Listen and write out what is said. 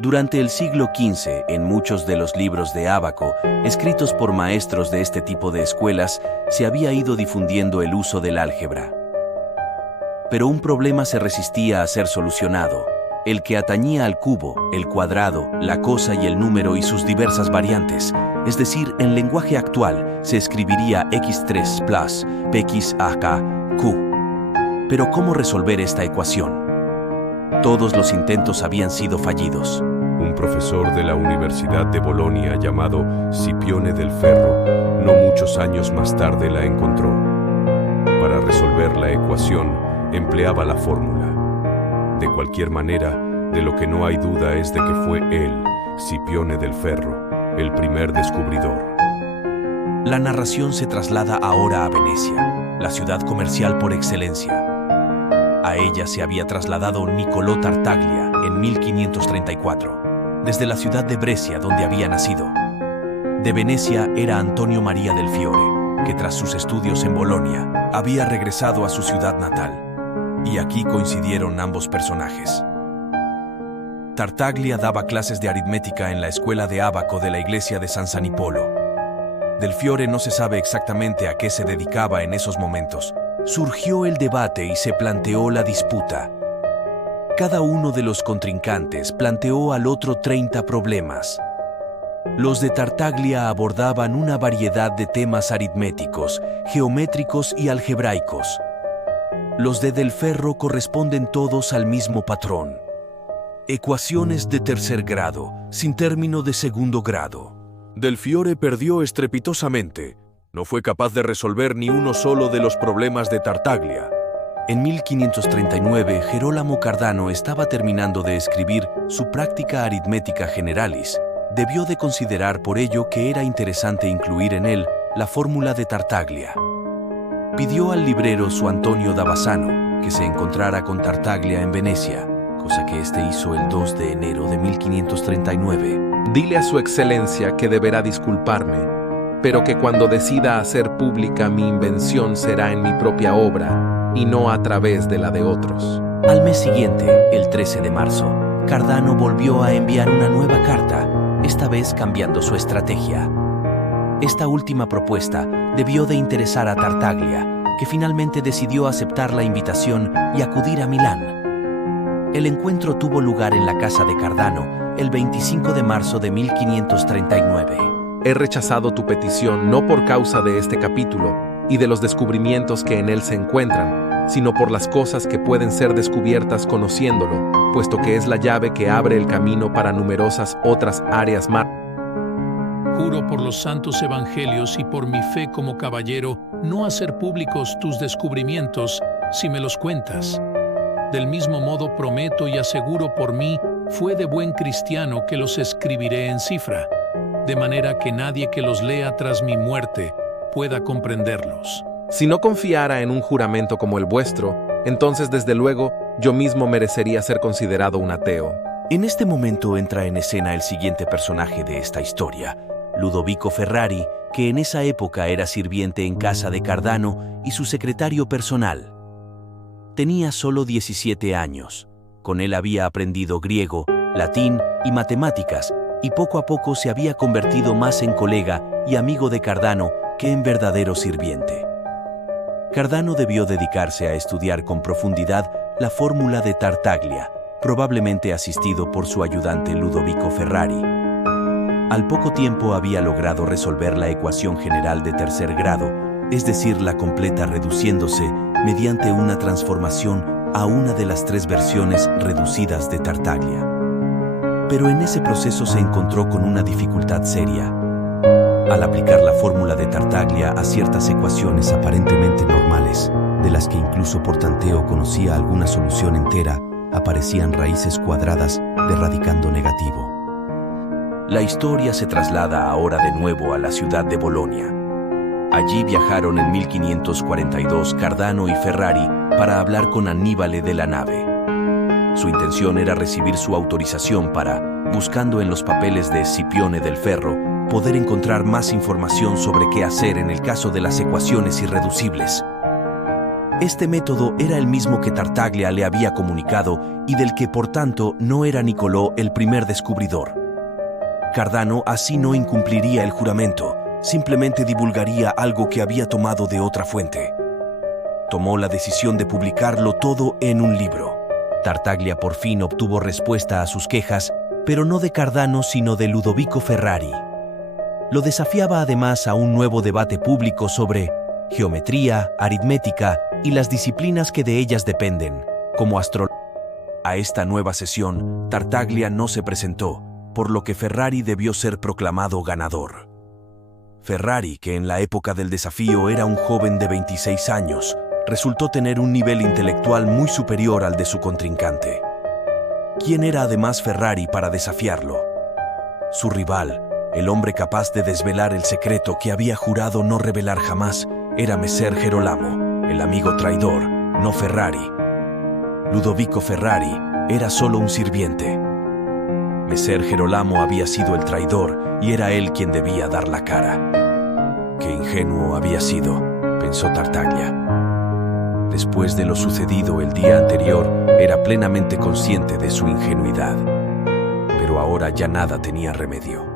Durante el siglo XV, en muchos de los libros de Ábaco, escritos por maestros de este tipo de escuelas, se había ido difundiendo el uso del álgebra. Pero un problema se resistía a ser solucionado, el que atañía al cubo, el cuadrado, la cosa y el número y sus diversas variantes. Es decir, en lenguaje actual se escribiría x3 plus px acá q. Pero ¿cómo resolver esta ecuación? Todos los intentos habían sido fallidos. Un profesor de la Universidad de Bolonia llamado Scipione del Ferro, no muchos años más tarde la encontró. Para resolver la ecuación, empleaba la fórmula. De cualquier manera, de lo que no hay duda es de que fue él, Scipione del Ferro, el primer descubridor. La narración se traslada ahora a Venecia, la ciudad comercial por excelencia. A ella se había trasladado Niccolò Tartaglia en 1534, desde la ciudad de Brescia donde había nacido. De Venecia era Antonio María del Fiore, que tras sus estudios en Bolonia había regresado a su ciudad natal. Y aquí coincidieron ambos personajes. Tartaglia daba clases de aritmética en la escuela de Ábaco de la iglesia de San Sanipolo. Del Fiore no se sabe exactamente a qué se dedicaba en esos momentos. Surgió el debate y se planteó la disputa. Cada uno de los contrincantes planteó al otro 30 problemas. Los de Tartaglia abordaban una variedad de temas aritméticos, geométricos y algebraicos. Los de Del Ferro corresponden todos al mismo patrón. Ecuaciones de tercer grado, sin término de segundo grado. Del Fiore perdió estrepitosamente. No fue capaz de resolver ni uno solo de los problemas de Tartaglia. En 1539, Gerolamo Cardano estaba terminando de escribir su Práctica Arithmetica Generalis. Debió de considerar por ello que era interesante incluir en él la fórmula de Tartaglia. Pidió al librero su Antonio da Bassano que se encontrara con Tartaglia en Venecia, cosa que éste hizo el 2 de enero de 1539. Dile a su excelencia que deberá disculparme, pero que cuando decida hacer pública mi invención será en mi propia obra y no a través de la de otros. Al mes siguiente, el 13 de marzo, Cardano volvió a enviar una nueva carta, esta vez cambiando su estrategia. Esta última propuesta debió de interesar a Tartaglia, que finalmente decidió aceptar la invitación y acudir a Milán. El encuentro tuvo lugar en la casa de Cardano el 25 de marzo de 1539. He rechazado tu petición no por causa de este capítulo y de los descubrimientos que en él se encuentran, sino por las cosas que pueden ser descubiertas conociéndolo, puesto que es la llave que abre el camino para numerosas otras áreas más. Juro por los santos evangelios y por mi fe como caballero no hacer públicos tus descubrimientos si me los cuentas. Del mismo modo prometo y aseguro por mí, fue de buen cristiano que los escribiré en cifra, de manera que nadie que los lea tras mi muerte pueda comprenderlos. Si no confiara en un juramento como el vuestro, entonces desde luego yo mismo merecería ser considerado un ateo. En este momento entra en escena el siguiente personaje de esta historia, Ludovico Ferrari, que en esa época era sirviente en casa de Cardano y su secretario personal. Tenía solo 17 años. Con él había aprendido griego, latín y matemáticas, y poco a poco se había convertido más en colega y amigo de Cardano que en verdadero sirviente. Cardano debió dedicarse a estudiar con profundidad la fórmula de Tartaglia, probablemente asistido por su ayudante Ludovico Ferrari. Al poco tiempo había logrado resolver la ecuación general de tercer grado, es decir, la completa reduciéndose mediante una transformación a una de las 3 versiones reducidas de Tartaglia. Pero en ese proceso se encontró con una dificultad seria. Al aplicar la fórmula de Tartaglia a ciertas ecuaciones aparentemente normales, de las que incluso por tanteo conocía alguna solución entera, aparecían raíces cuadradas de radicando negativo. La historia se traslada ahora de nuevo a la ciudad de Bolonia. Allí viajaron en 1542 Cardano y Ferrari para hablar con Aníbale de la Nave. Su intención era recibir su autorización para, buscando en los papeles de Scipione del Ferro, poder encontrar más información sobre qué hacer en el caso de las ecuaciones irreducibles. Este método era el mismo que Tartaglia le había comunicado y del que, por tanto, no era Nicolò el primer descubridor. Cardano así no incumpliría el juramento, simplemente divulgaría algo que había tomado de otra fuente. Tomó la decisión de publicarlo todo en un libro. Tartaglia por fin obtuvo respuesta a sus quejas, pero no de Cardano sino de Ludovico Ferrari. Lo desafiaba además a un nuevo debate público sobre geometría, aritmética y las disciplinas que de ellas dependen, como astrología. A esta nueva sesión, Tartaglia no se presentó, por lo que Ferrari debió ser proclamado ganador. Ferrari, que en la época del desafío era un joven de 26 años, resultó tener un nivel intelectual muy superior al de su contrincante. ¿Quién era además Ferrari para desafiarlo? Su rival, el hombre capaz de desvelar el secreto que había jurado no revelar jamás, era Messer Gerolamo, el amigo traidor, no Ferrari. Ludovico Ferrari era solo un sirviente. Messer Gerolamo había sido el traidor y era él quien debía dar la cara. Qué ingenuo había sido, pensó Tartaglia. Después de lo sucedido el día anterior, era plenamente consciente de su ingenuidad. Pero ahora ya nada tenía remedio.